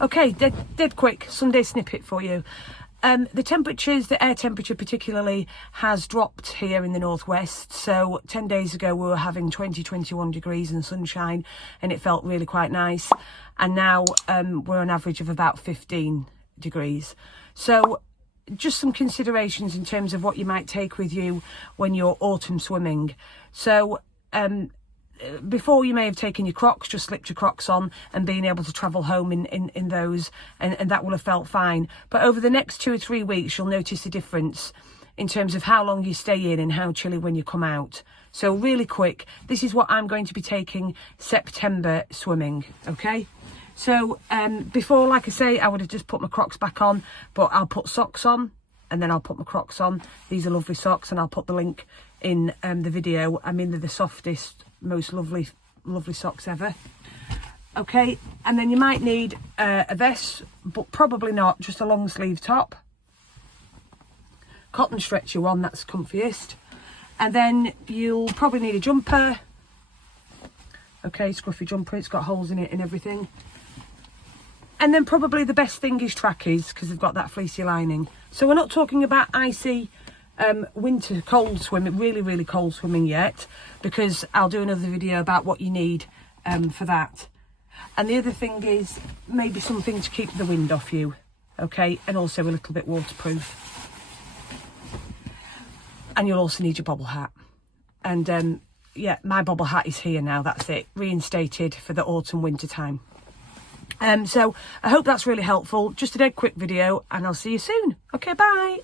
Okay, dead quick Sunday snippet for you. The temperatures, the air temperature particularly, has dropped here in the northwest. So 10 days ago we were having 21 degrees and sunshine, and it felt really quite nice. And now we're on average of about 15 degrees. So just some considerations in terms of what you might take with you when you're autumn swimming. So before, you may have taken your Crocs, just slipped your Crocs on and being able to travel home in those, and that will have felt fine. But over the next 2 or 3 weeks, you'll notice a difference in terms of how long you stay in and how chilly when you come out. So really quick, this is what I'm going to be taking September swimming, okay? So before, like I say, I would have just put my Crocs back on, but I'll put socks on and then I'll put my Crocs on. These are lovely socks, and I'll put the link in the video. I mean, they're the softest, most lovely socks ever. Okay, and then you might need a vest, but probably not, just a long sleeve top. Cotton stretchy one, that's comfiest. And then you'll probably need a jumper. Okay, scruffy jumper, it's got holes in it and everything. And then probably the best thing is trackies, because they've got that fleecy lining. So we're not talking about icy winter cold swimming, really cold swimming yet, because I'll do another video about what you need for that. And the other thing is maybe something to keep the wind off you, okay, and also a little bit waterproof. And you'll also need your bobble hat. And yeah, my bobble hat is here now, that's it, reinstated for the autumn winter time. So I hope that's really helpful. Just a dead quick video, and I'll see you soon. Okay, bye.